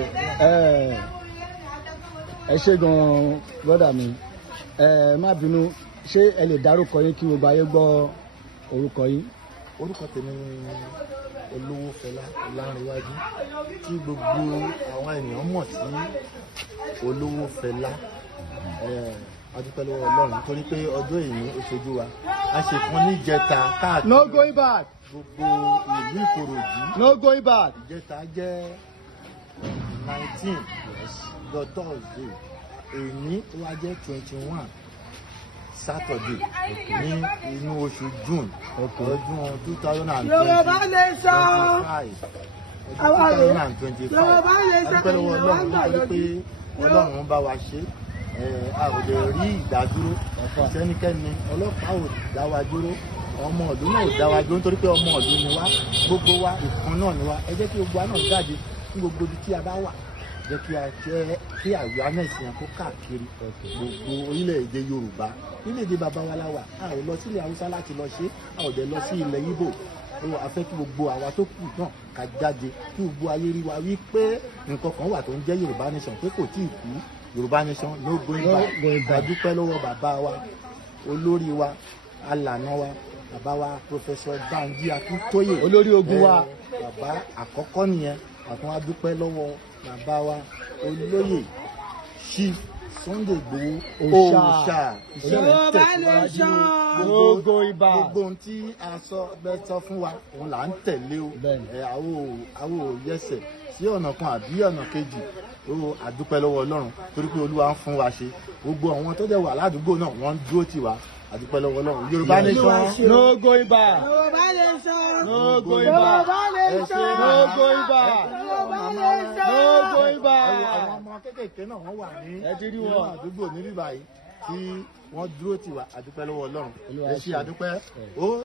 okay. Ẹ ṣé gan brother mi. Má bínú, ṣé ẹ lè dárúkọ yín kí gbogbo ayé gbọ́ orúkọ yín? Orúkọ tèmi ni Olówó Fẹlá Ọlárẹ̀wájú tí gbogbo àwọn ènìyàn mọ̀ sí Olówó Fẹlá. A dúpẹ́ lọ́wọ́ Ọlọ́run torí pé ọjọ́ èyí ó ṣojú wa. A ṣe kan ní ìjẹta káàkiri. No going back. Gbogbo ìlú Ìkòròdú. No going back. Ìjẹta jẹ́ 19 the Thursday. Èyí tó wá jẹ́ 21 Saturday ní inú oṣù June ọdún 2025. Yorùbá nation. A dúpẹ́ lọ́wọ́ Ọlọ́run nítorí pé Ọlọ́run bá wa ṣe. A ò lè rí ìdádúró sẹ́nikẹ́ni, ọlọ́pàá ò dá wa dúró, ọmọ ọ̀dún náà ò dá wa dúró nítorí pé ọmọ ọ̀dún ni wá, gbogbo wa ìkan náà ni wá. Ẹ jẹ́ kí gbogbo wa náà jáde ní gbogbo ibi tí a bá wà, jẹ́ kí awareness yẹn kó káàkiri gbogbo orílẹ̀-èdè Yorùbá. Orílẹ̀-èdè bàbá wa la wà, a ò lọ sílẹ̀ Haúsá láti lọ ṣe, a ò dẹ̀ lọ sí ilẹ̀ Ìgbò. A fẹ́ kí gbogbo àwa tó kù náà ká jáde kí gbogbo ayé rí wa wí pé nǹkan kan wà tó ń jẹ́ Yorùbá nation pé kò tíì kú. Yorùbá nation no going back. A dúpẹ́ lọ́wọ́ bàbá wa, olórí wa, alànà wa, bàbá wa Professor Banji Akintoye, olórí ogun wa. Bàbá àkọ́kọ́ nìyẹn. Àtún a dúpẹ́ lọ́wọ́ bàbá wa olóyè Chief Sunday Igboho Òòṣà. Yorùbá nation. No going back. Gbogbo ohun tí a sọ fún wa òun là ń tẹ̀lé o. Àwọn ò yẹsẹ̀ sí ọ̀nà kan àbí ọ̀nà kejì. A dúpẹ́ lọ́wọ́ Ọlọ́run torí pé Olúwa ń fún wa ṣe. Gbogbo àwọn tó dẹ̀ wà ládùúgbò náà wọ́n ń dúró tì wá. A dúpẹ́ lọ́wọ́ Ọlọ́run. Yorùbá nation. No going back. Yorùbá nation. No going back. Yorùbá nation. No going back. Yorùbá nation. No going back. Àwọn ọmọ kékèké náà wọ́n wà ní inú àdúgbò níbí báyìí tí wọ́n dúró tì wá. A dúpẹ́ lọ́wọ́ Ọlọ́run. Ẹ ṣé a dúpẹ́.